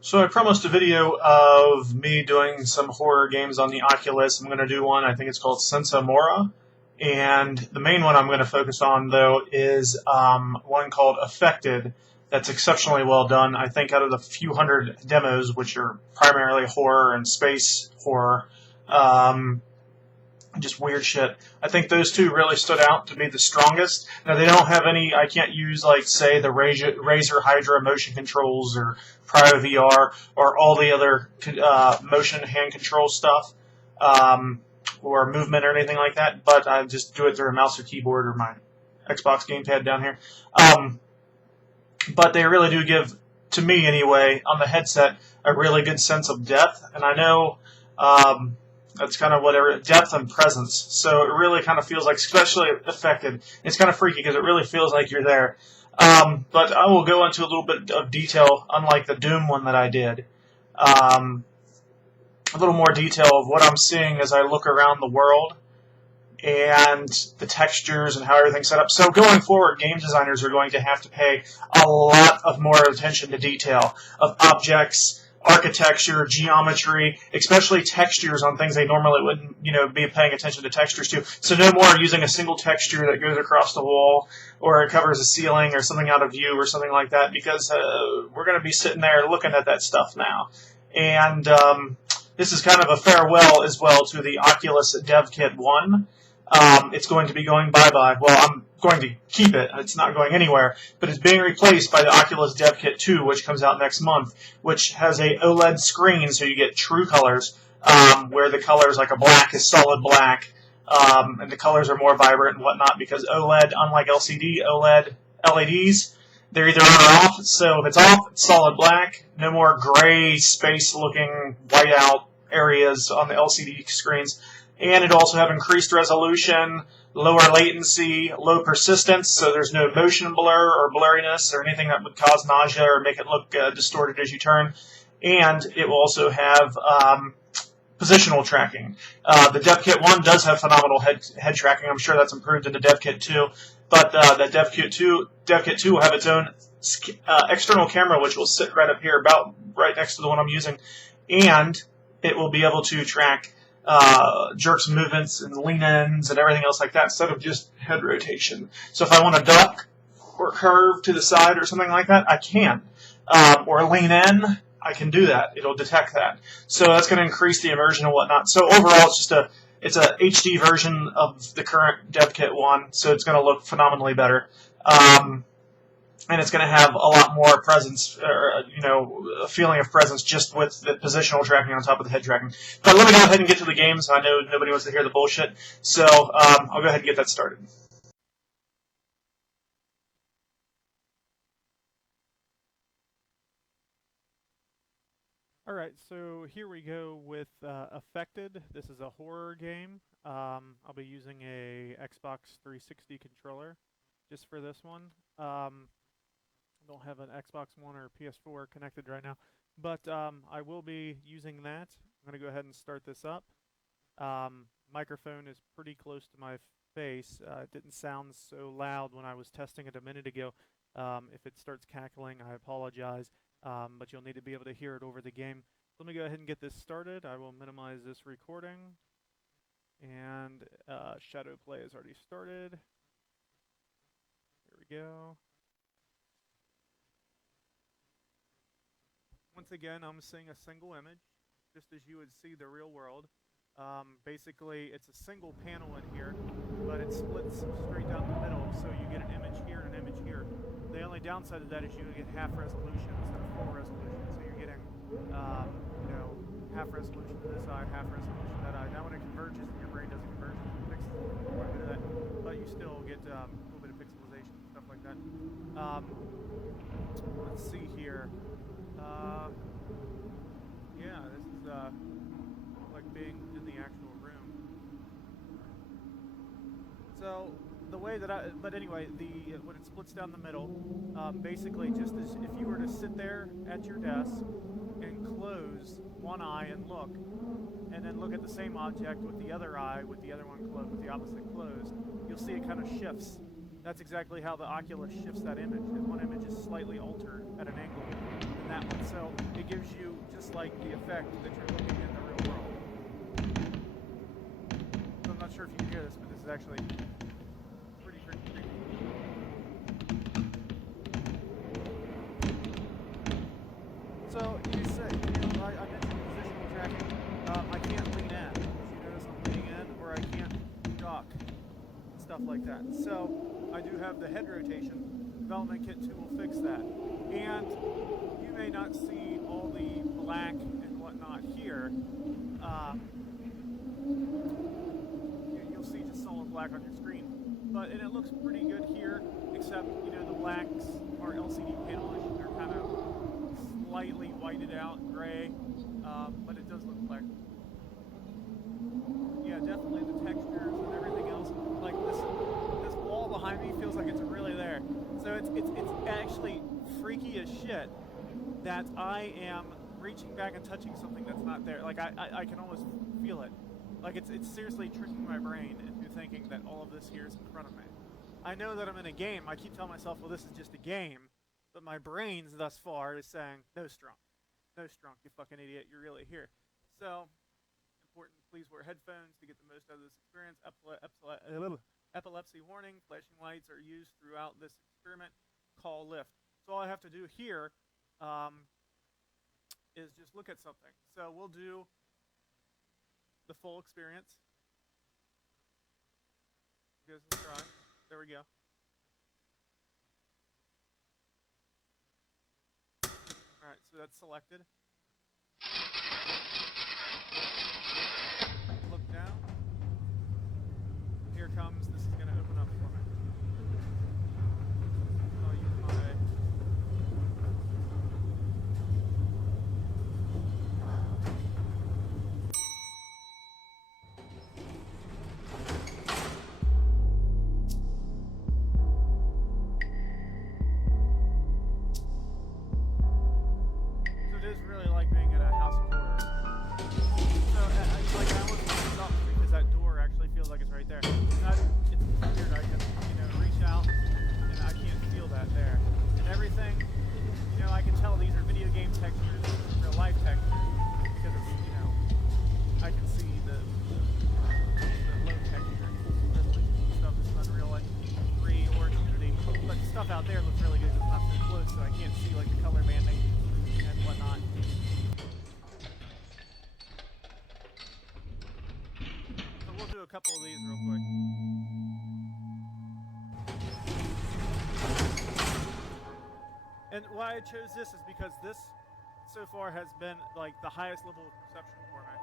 So I promised a video of me doing some horror games on the Oculus. I'm going to do one, I think it's called Senza. And the main one I'm going to focus on, though, is one called Affected that's exceptionally well done. I think out of the few hundred demos, which are primarily horror and space horror, um, just weird shit. I think those two really stood out to be the strongest. Now, they don't have any, I can't use, like, say, the Razer Hydra motion controls or Cryo VR or all the other motion hand control stuff or movement or anything like that, but I just do it through a mouse or keyboard or my Xbox gamepad down here. But they really do give, to me anyway, on the headset, a really good sense of depth, and I know that's kind of whatever, depth and presence. So it really kind of feels like, especially Affected, it's kind of freaky because it really feels like you're there. But I will go into a little bit of detail, unlike the Doom one that I did. A little more detail of what I'm seeing as I look around the world and the textures and how everything's set up. So going forward, game designers are going to have to pay a lot of more attention to detail of objects, architecture, geometry, especially textures on things they normally wouldn't, be paying attention to textures to. So no more using a single texture that goes across the wall or it covers a ceiling or something out of view or something like that, because we're going to be sitting there looking at that stuff now. And this is kind of a farewell as well to the Oculus Dev Kit 1. It's going to be going bye-bye. Well, I'm going to keep it. It's not going anywhere. But it's being replaced by the Oculus Dev Kit 2, which comes out next month, which has a OLED screen, so you get true colors, where the colors, like a black is solid black, and the colors are more vibrant and whatnot, because OLED, unlike LCD, LEDs, they're either on or off. So if it's off, it's solid black. No more gray space-looking whiteout areas on the LCD screens. And it also have increased resolution, lower latency, low persistence, so there's no motion blur or blurriness or anything that would cause nausea or make it look distorted as you turn. And it will also have positional tracking. The DevKit 1 does have phenomenal head tracking. I'm sure that's improved in the DevKit 2. But the DevKit 2 will have its own external camera, which will sit right up here, about right next to the one I'm using. And it will be able to track jerks, movements, and lean ins and everything else like that, instead of just head rotation. So if I want to duck or curve to the side or something like that, I can. Or lean in, I can do that. It'll detect that. So that's going to increase the immersion and whatnot. So overall, it's a HD version of the current DevKit 1, so it's going to look phenomenally better. And it's going to have a lot more presence, or, a feeling of presence just with the positional tracking on top of the head tracking. But let me go ahead and get to the games. I know nobody wants to hear the bullshit, so I'll go ahead and get that started. Alright, so here we go with Affected. This is a horror game. I'll be using a Xbox 360 controller just for this one. I don't have an Xbox One or PS4 connected right now, but I will be using that. I'm going to go ahead and start this up. Microphone is pretty close to my face. It didn't sound so loud when I was testing it a minute ago. If it starts cackling, I apologize, but you'll need to be able to hear it over the game. Let me go ahead and get this started. I will minimize this recording, and Shadow Play has already started. Here we go. Once again, I'm seeing a single image, just as you would see the real world. Basically, it's a single panel in here, but it splits straight down the middle, so you get an image here and an image here. The only downside of that is you get half resolution instead of full resolution, so you're getting, half resolution to this eye, half resolution to that eye. Now when it converges, your brain does a conversion, it fixes quite a bit of that, but you still get a little bit of pixelization, stuff like that. Let's see here. Yeah, this is like being in the actual room. So the way that but anyway, when it splits down the middle, basically just as if you were to sit there at your desk and close one eye and look at the same object with the other eye, with the other one closed, with the opposite closed, you'll see it kind of shifts. That's exactly how the Oculus shifts that image. And one image is slightly altered at an angle than that one. So it gives you just like the effect that you're looking in the real world. So I'm not sure if you can hear this, but this is actually pretty creepy. So you said, I mentioned positional tracking. I can't lean in. As you notice, I'm leaning in, or I can't dock, stuff like that. So I do have the head rotation. Development Kit 2 will fix that. And you may not see all the black and whatnot here. You'll see just solid black on your screen. And it looks pretty good here, except, the blacks are LCD panelish. They're kind of slightly whited out, gray, but it does look black. Yeah, definitely the textures and everything else. Like this wall behind me feels like it's really there. So it's actually freaky as shit that I am reaching back and touching something that's not there. Like I can almost feel it. Like it's seriously tricking my brain into thinking that all of this here is in front of me. I know that I'm in a game. I keep telling myself, well, this is just a game. But my brain thus far is saying, no, Strunk. No, Strunk, you fucking idiot. You're really here. So, important, please wear headphones to get the most out of this experience. Epilepsy warning. Flashing lights are used throughout this experiment. Call lift. So all I have to do here is just look at something. So we'll do the full experience. Give this a try. There we go. Alright, so that's selected. Look down. Here comes, this is going to open up for me. I'll use my... Out there looks really good because it's not so close, so I can't see like the color banding and whatnot. So we'll do a couple of these real quick. And why I chose this is because this so far has been like the highest level of perception for me.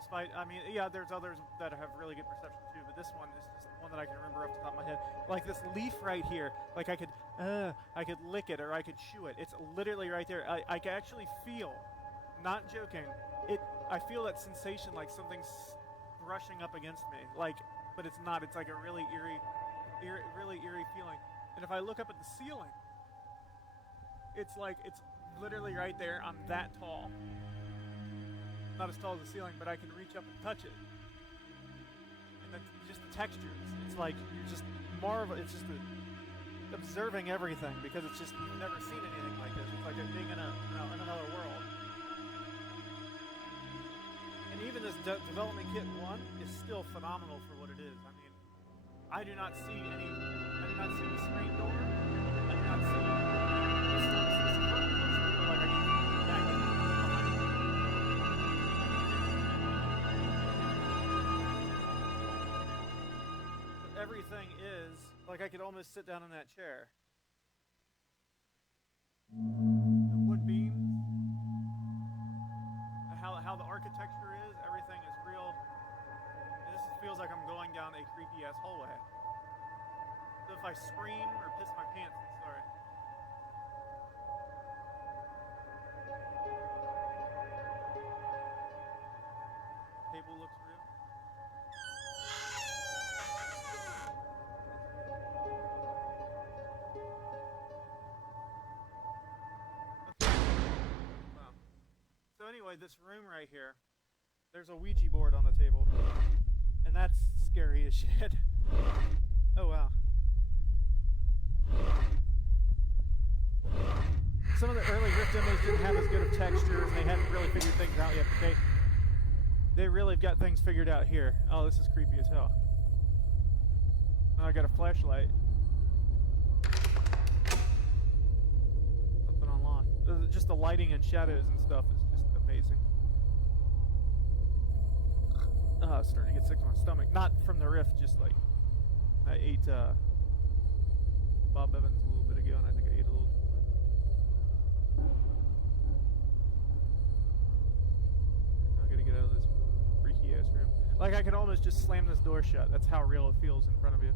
Despite, I mean, yeah, there's others that have really good perception too, but this one is just one that I can remember off the top of my head. Like this leaf right here, like I could lick it or I could chew it. It's literally right there. I can actually feel, not joking, I feel that sensation like something's brushing up against me. Like, but it's not. It's like a really eerie feeling. And if I look up at the ceiling, it's like it's literally right there. I'm that tall. Not as tall as the ceiling, but I can reach up and touch it. And then just the textures. It's like you're just it's just observing everything because it's just you've never seen anything like this. It's like being in another world. And even this Development Kit 1 is still phenomenal for what it is. I mean, I do not see the screen door. I do not see like I can back up behind me. Everything is like I could almost sit down in that chair. The wood beams, how the architecture is, everything is real. And this feels like I'm going down a creepy ass hallway. So if I scream or piss my pants, I'm sorry. Table looks real. So anyway, this room right here, there's a Ouija board on the table, and that's scary as shit. Oh wow. some of the early Rift demos didn't have as good of textures, and they hadn't really figured things out yet. But they really have got things figured out here. Oh, this is creepy as hell. Oh, I got a flashlight. Something unlocked. Just the lighting and shadows and stuff is just amazing. Starting to get sick to my stomach. Not from the Rift, just like I ate Bob Evans a little bit ago, and I think I ate a little too much. I gotta get out of this freaky ass room. Like I could almost just slam this door shut. That's how real it feels in front of you.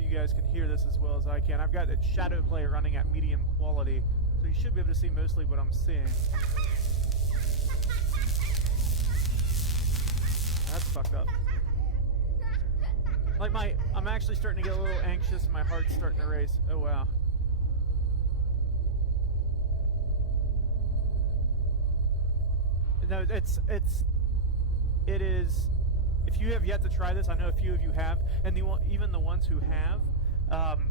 You guys can hear this as well as I can. I've got a shadow play running at medium quality, so you should be able to see mostly what I'm seeing. That's fucked up. Like I'm actually starting to get a little anxious and my heart's starting to race. Oh wow. No, it is. If you have yet to try this, I know a few of you have, and even the ones who have,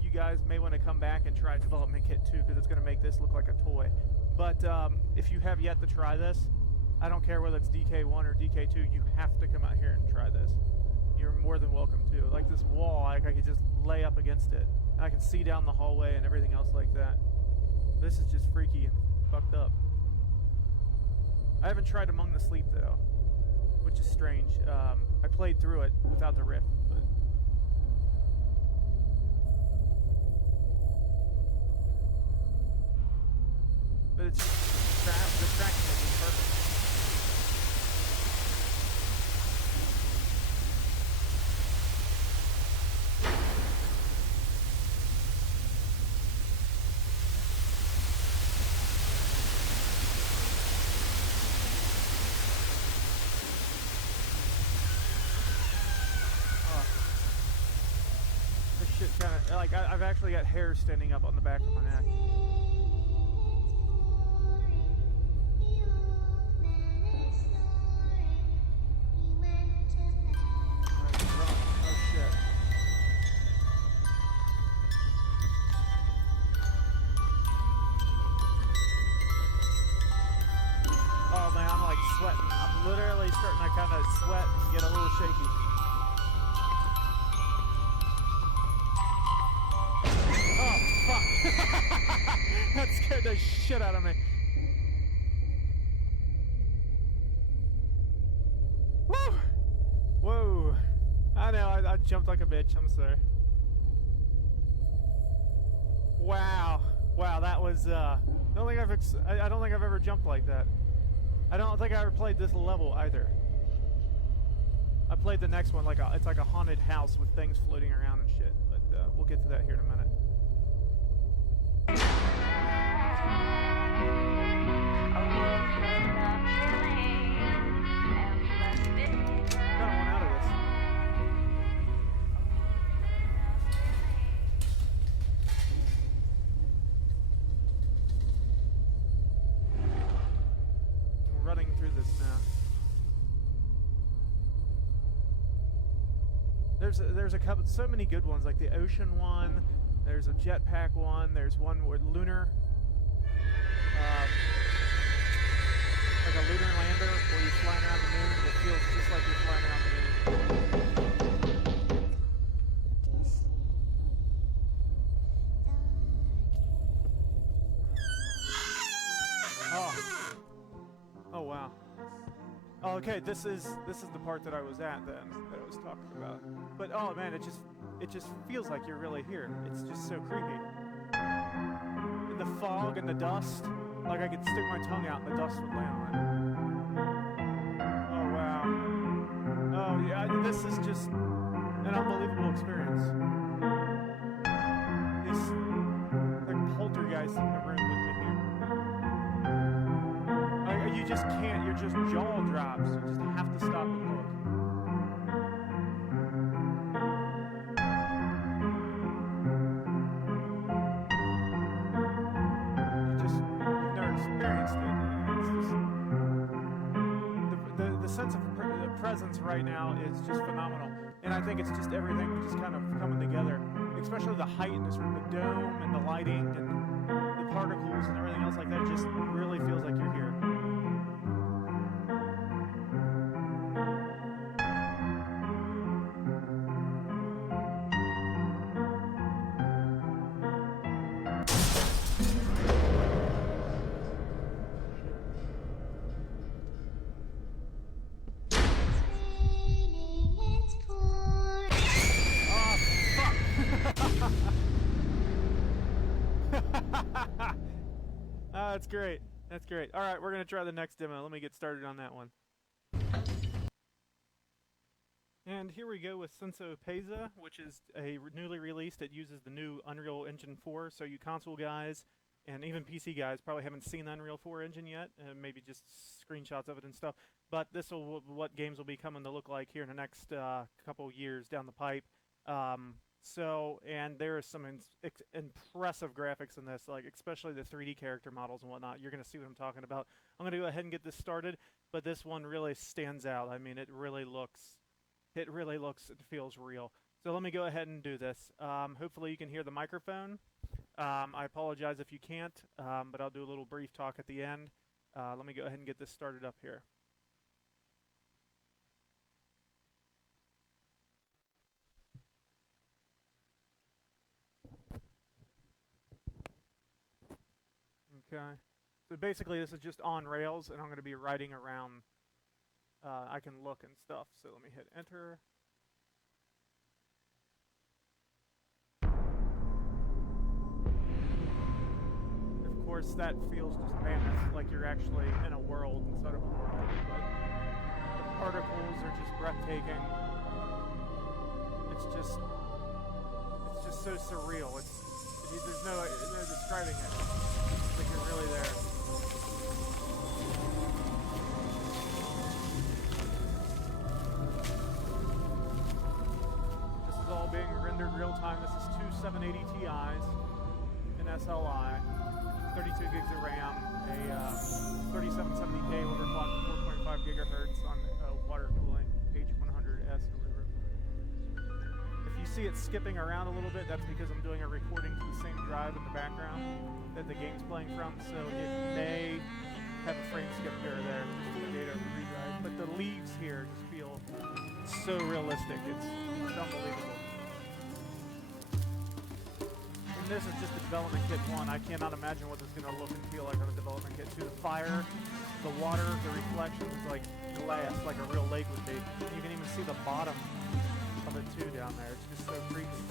you guys may want to come back and try Development Kit 2, because it's going to make this look like a toy. But if you have yet to try this, I don't care whether it's DK1 or DK2, you have to come out here and try this. You're more than welcome to. Like this wall, I could just lay up against it, and I can see down the hallway and everything else like that. This is just freaky and fucked up. I haven't tried Among the Sleep, though, which is strange. I played through it without the Rift, but it's the tracking is perfect. Like I've actually got hair standing up on the back of my neck. Oh shit. Oh man, I'm like sweating. I'm literally starting to kind of sweat and get a little shaky. That scared the shit out of me. Woo! Whoa. I know, I jumped like a bitch. I'm sorry. Wow. Wow, that was, I don't think I've ever jumped like that. I don't think I ever played this level either. I played the next one like it's like a haunted house with things floating around and shit. But we'll get to that here in a minute. There's a couple, so many good ones, like the ocean one. There's a jetpack one. There's one with lunar, like a lunar lander where you're flying around the moon. It feels just like you're flying around the moon. Oh wow. Oh, okay, this is the part that I was at then, that I was talking about. But oh man, it just feels like you're really here. It's just so creepy. And the fog and the dust, like I could stick my tongue out and the dust would land on it. Oh wow. Oh yeah, this is just an unbelievable experience. These like poltergeists in the room with me here. You just can't, you're just jaw drops. You just have to stop and look. You just The sense of the presence right now is just phenomenal, and I think it's just everything just kind of coming together, especially the heightenedness from the dome and the lighting and the particles and everything else like that. Just really feels like you're here. That's great. That's great. All right, we're going to try the next demo. Let me get started on that one. And here we go with Senza Peso, which is a newly released. It uses the new Unreal Engine 4, so you console guys and even PC guys probably haven't seen the Unreal 4 engine yet, maybe just screenshots of it and stuff. But this will what games will be coming to look like here in the next couple years down the pipe. And there is some impressive graphics in this, like especially the 3D character models and whatnot. You're going to see what I'm talking about. I'm going to go ahead and get this started, but this one really stands out. I mean, it really looks and feels real. So let me go ahead and do this. Hopefully you can hear the microphone. I apologize if you can't, but I'll do a little brief talk at the end. Let me go ahead and get this started up here. Okay, so basically this is just on rails, and I'm going to be riding around. I can look and stuff, so let me hit enter. Of course, that feels just mammoth, like you're actually in a world instead of a world, but the particles are just breathtaking. It's just so surreal. There's no describing it. It's like you're really there. This is all being rendered real time. This is two 780 Ti's in SLI, 32 gigs of RAM, a 3770K overclock with 4.5 gigahertz on water cooling, H100S or whatever. If you see it skipping around a little bit, that's because I'm doing a recording to the same drive in the background that the game's playing from, so it may have a frame skip here or there, just for the data of the redrive. But the leaves here just feel so realistic. It's unbelievable. And this is just the development kit 1. I cannot imagine what this is going to look and feel like on the development kit 2. The fire, the water, the reflections, like glass, like a real lake would be. And you can even see the bottom of it too down there. It's just so creepy.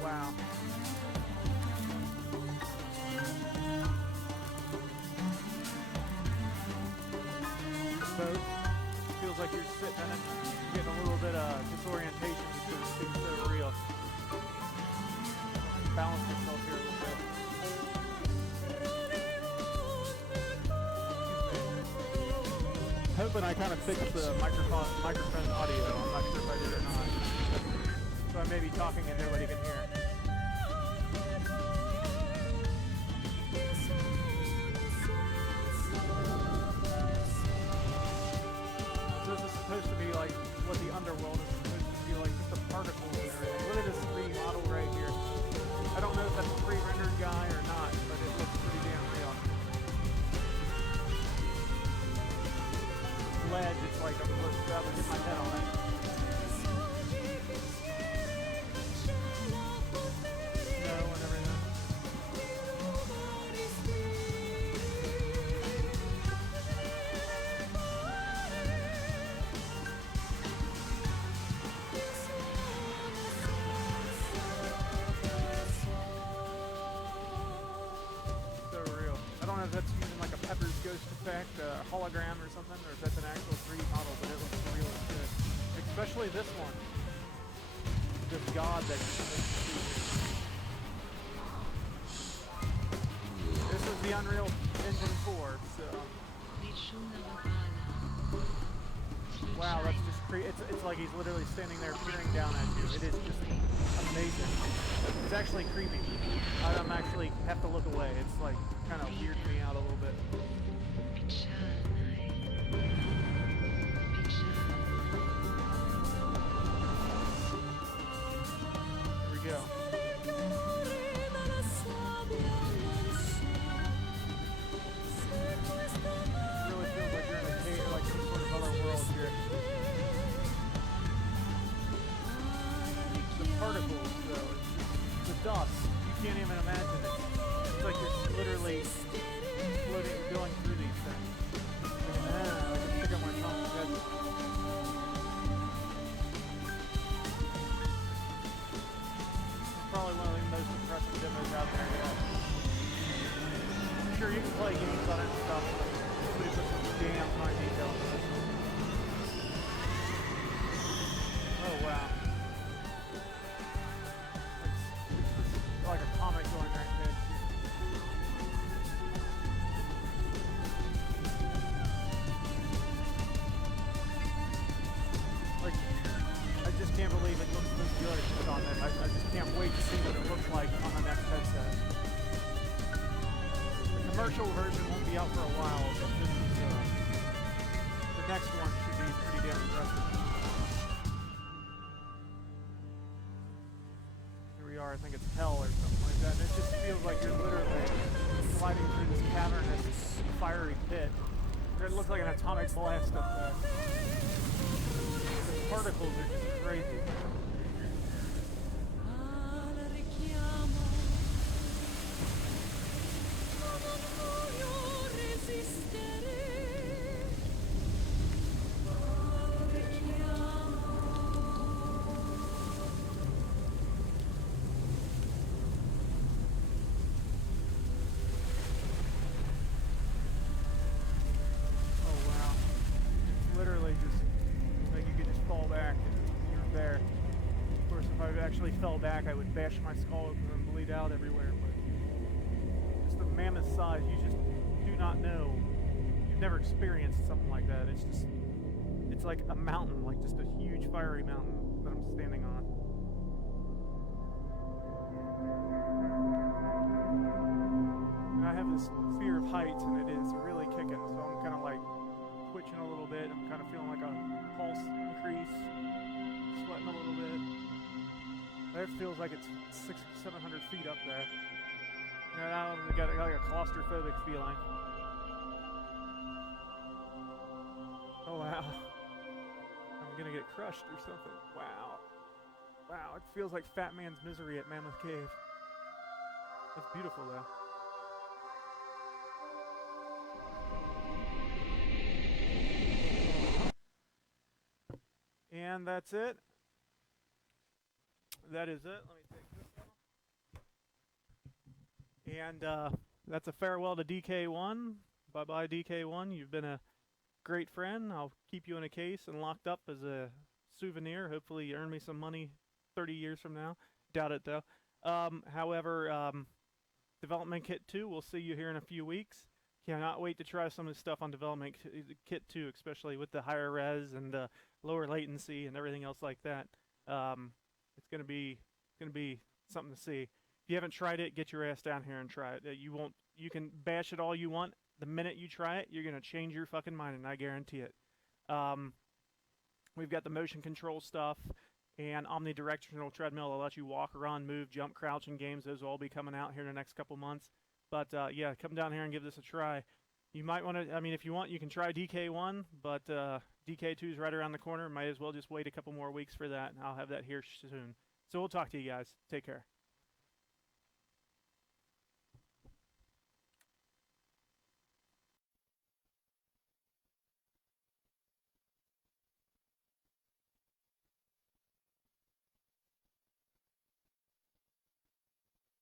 Wow. The boat feels like you're sitting in it. You're getting a little bit of disorientation because it's so real. Balance yourself here a little bit. Hoping I kind of fixed the microphone audio. I'm not sure if I did or not. So I may be talking and nobody can hear. So this is supposed to be like what the Underworld is supposed to be like, just the particles and everything. Look at this 3D model right here. I don't know if that's a pre-rendered guy or not, but it looks pretty damn real. Ledge, it's like I'm supposed to grab and hit my head on it. Snow and everything. So real. I don't know if that's using like a Pepper's Ghost effect, a hologram or something, or if that's an actual 3D model, but it looks real as good. Especially this one. This god that you can see here. This is the Unreal Engine 4, so... Wow, that's just it's like he's literally standing there peering down at you. It is just amazing. It's actually creepy. I'm actually have to look away. It's like kind of weirding me out a little bit. Here we go. Particles, though. It's the dust. You can't even imagine it. It's like you're literally floating, going through these things. I can stick on my tongue's head. It's probably one of the most impressive demos out there yet. I'm sure you can play games on it and stuff, but somebody put some damn fine detail into this. Oh, wow. Like a comic going right there. Like, I just can't believe it looks this good on it. I just can't wait to see what it looks like on the next headset. The commercial version won't be out for a while, but this is, the next one should be pretty damn impressive. I think it's hell or something like that. And it just feels like you're literally sliding through this cavernous, fiery pit. It looks like an atomic blast up there. The particles are just crazy. Actually fell back, I would bash my skull open and bleed out everywhere, but just the mammoth size, you just do not know. You've never experienced something like that. It's just, it's like a mountain, like just a huge fiery mountain that I'm standing on. And I have this fear of heights, and it is really kicking, so I'm kind of like twitching a little bit. I'm kind of feeling like a pulse increase, sweating a little bit. That feels like it's 600-700 feet up there. And I got like a claustrophobic feeling. Oh wow. I'm gonna get crushed or something. Wow. Wow, it feels like Fat Man's Misery at Mammoth Cave. That's beautiful though. And that's it. That is it. Let me take this one. And that's a farewell to DK1. Bye-bye, DK1. You've been a great friend. I'll keep you in a case and locked up as a souvenir. Hopefully you earn me some money 30 years from now. Doubt it, though. However, Development Kit 2, we'll see you here in a few weeks. Cannot wait to try some of the stuff on Development Kit 2, especially with the higher res and lower latency and everything else like that. It's gonna be something to see. If you haven't tried it, get your ass down here and try it. You can bash it all you want. The minute you try it, you're gonna change your fucking mind, and I guarantee it. We've got the motion control stuff and omnidirectional treadmill that lets you walk, run, move, jump, crouch in games. Those will all be coming out here in the next couple months. But yeah, come down here and give this a try. You might want to, I mean, if you want, you can try DK1, but DK2 is right around the corner. Might as well just wait a couple more weeks for that, and I'll have that here soon. So we'll talk to you guys. Take care.